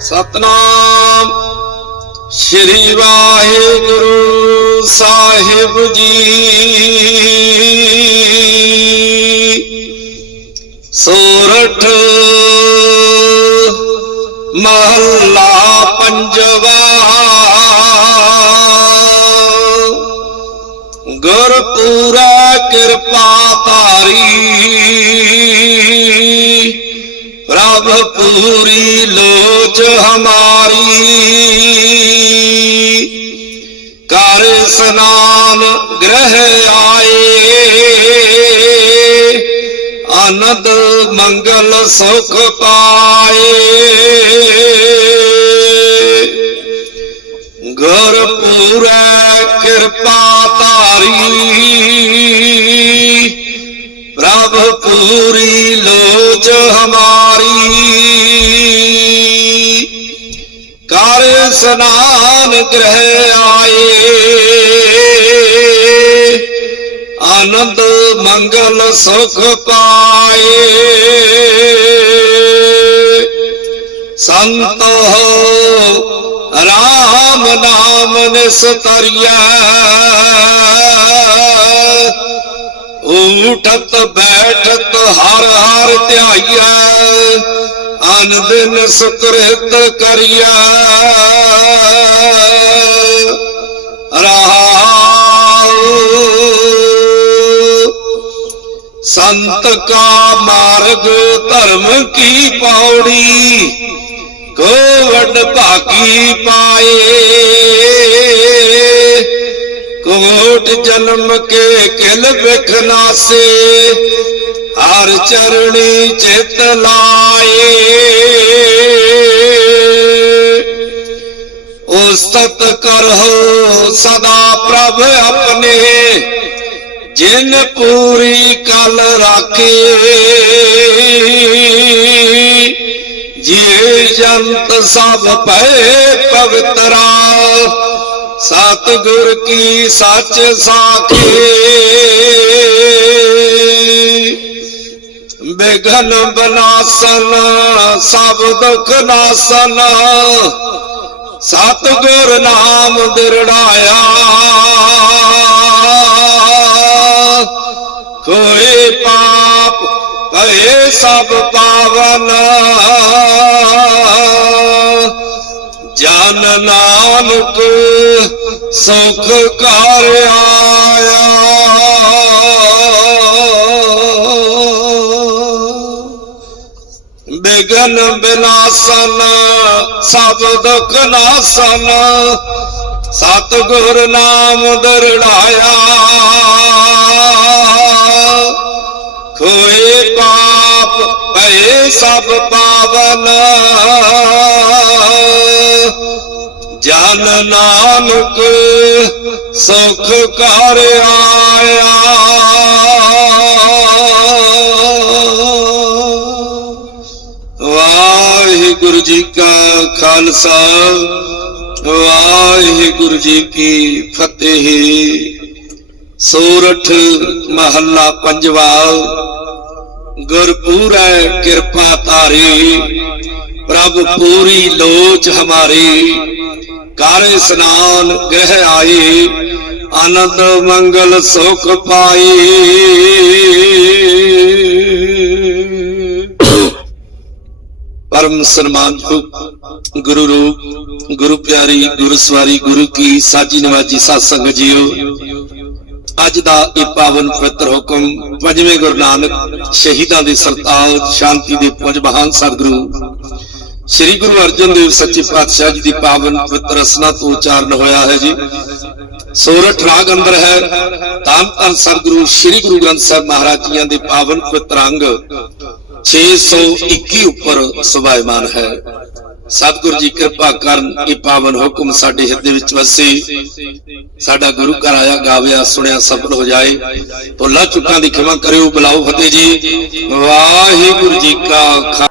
ਸਤਨਾਮ। ਸ੍ਰੀ ਵਾਹਿਗੁਰੂ ਸਾਹਿਬ ਜੀ। ਸੋਰਠ ਮਹੱਲਾ ਪੰਜਵਾ। ਗੁਰਪੂਰਾ ਕਿਰਪਾ ਧਾਰੀ। ਪ੍ਰਭ ਪੂਰੀ ਲੋਚ ਹਮਾਰੀ। ਕਰ ਸਨਾਨ ਗ੍ਰਹਿ ਆਏ। ਆਨੰਦ ਮੰਗਲ ਸੁਖ ਪਾਏ। ਗੁਰਪੂਰੈ ਕਿਰਪਾ ਧਾਰੀ। ਪ੍ਰਭ ਪੂਰੀ ਲੋਚ ਹਮਾਰੀ। ਕਰ ਸਨਾਨ ਗ੍ਰਹਿ ਆਏ। ਆਨੰਦ, ਮੰਗਲ, ਸੁਖ ਪਾਏ। ਸੰਤ ਹੋ, ਰਾਮ ਨਾਮ ਨਿਸਤਰੀਆ ਉਠਤ ਬੈਠਤ ਹਰ ਹਰ ਧਿਆਈਆ ਅਨ ਦਿਨ ਸੁਕ੍ਰਿਤ ਕਰਿਆ ਰਹਾਉ ਸੰਤ ਕਾ ਮਾਰਗ, ਧਰਮ ਕੀ ਪੌੜੀ? ਗੋਵਡ ਭਾਗੀ ਪਾਏ। ਕੋਟ ਜਨਮ ਕੇ ਕਿਲ ਬਿਖ ਹਰ ਚਰਣੀ ਚਿਤ ਲਾਏ। ਉਸਤਤ ਕਰਹੁ ਸਦਾ ਪ੍ਰਭ ਆਪਣੇ, ਜਿਨ ਪੂਰੀ ਕਲ ਰਾਖੇ। ਜੀ ਜੰਤ ਸਭ ਭੈ ਪਵਿੱਤਰਾ, ਸਤਿਗੁਰ ਕੀ ਸੱਚ ਸਾਖੇ। ਬੇਗਨ ਬਨਾਸਨ, ਸਭ ਦੁਖ ਨਾਸਨ ਸਤਿਗੁਰ ਨਾਮ ਦਿਰੜਾਇਆ। ਕੋਈ ਪਾਪ ਭਏ ਸਭ ਪਾਵਨ। ਜਨ ਨਾਨਕ ਸੁਖ ਕਰ ਬਿਗਨ ਬਿਨਾਸਨ ਸਭ ਦੁਖ ਨਾਸਨ ਸਤਿਗੁਰ ਨਾਮ ਦਰੜਾਇਆ। ਖੋਏ ਪਾਪ, ਭਏ ਸਭ ਪਾਵਨ। ਜਨ ਨਾਨਕ ਸੁਖ ਕਰ ਆਇਆ। ਵਾਹਿਗੁਰੂ ਜੀ ਕਾ ਖਾਲਸਾ, ਵਾਹਿਗੁਰੂ ਜੀ ਕੀ ਫਤਿਹ। ਸੋਰਠ ਮਹੱਲਾ ਪੰਜਵਾ, ਗੁਰਪੂਰੈ ਕਿਰਪਾ ਧਾਰੀ, ਪ੍ਰਭ ਪੂਰੀ ਲੋਚ ਹਮਾਰੀ। ਕਰ ਇਸਨਾਨ ਗ੍ਰਹਿ ਆਏ ਆਨੰਦ ਮੰਗਲ ਸੁਖ ਪਾਏ ਪਰਮ ਸਨਮਾਨਯੋਗ ਗੁਰੂ ਰੂਪ, ਗੁਰੂ ਪਿਆਰੀ, ਗੁਰੂ ਸਵਾਰੀ, ਗੁਰੂ ਕੀ ਸਾਜੀ ਨਵਾਜੀ ਸਾਧ ਸੰਗਤ ਜੀਓ। ਅੱਜ ਦਾ ਇਹ ਪਾਵਨ ਪਵਿੱਤਰ ਹੁਕਮ ਪੰਜਵੇਂ ਗੁਰੂ ਨਾਨਕ ਸ਼ਹੀਦਾਂ ਦੇ ਸਰਤਾਜ ਸ਼ਾਂਤੀ ਦੇ ਪੁੰਜ ਮਹਾਨ ਸਤਿਗੁਰੂ, ਸ੍ਰੀ ਗੁਰੂ ਅਰਜਨ ਦੇਵ ਸੱਚੇ ਪਾਤਸ਼ਾਹ ਜੀ ਦੀ ਪਾਵਨ ਪਵਿੱਤਰ ਰਸਨਾ ਤੋਂ ਉਚਾਰਨ ਹੋਇਆ ਹੈ ਜੀ। ਸੋਰਠ ਰਾਗ ਅੰਦਰ ਹੈ। ਤਾਂ ਤਾਂ ਸਤਿਗੁਰੂ, ਸ੍ਰੀ ਗੁਰੂ ਗ੍ਰੰਥ ਸਾਹਿਬ ਮਹਾਰਾਜ ਜੀਆਂ ਦੇ ਪਾਵਨ ਪਵਿੱਤਰ ਅੰਗ। 621 ਉੱਪਰ ਸੁਭਾਇਮਾਨ ਹੈ। ਸਤਿਗੁਰੂ ਜੀ ਕਿਰਪਾ ਕਰਨ ਇਹ ਪਾਵਨ ਹੁਕਮ ਸਾਡੇ ਹਿਰਦੇ ਵਿੱਚ ਵਸੇ। ਸਾਡਾ ਗੁਰੂ ਘਰ ਆਇਆ, ਗਾਵਿਆ, ਸੁਣਿਆ, ਸਫਲ ਹੋ ਜਾਏ। ਭੁੱਲਾਂ ਚੁੱਕਾਂ ਦੀ ਖਿਮਾ ਕਰਿਓ, ਬੁਲਾਓ ਫਤਿਹ ਜੀ। ਵਾਹਿਗੁਰੂ ਜੀ ਕਾ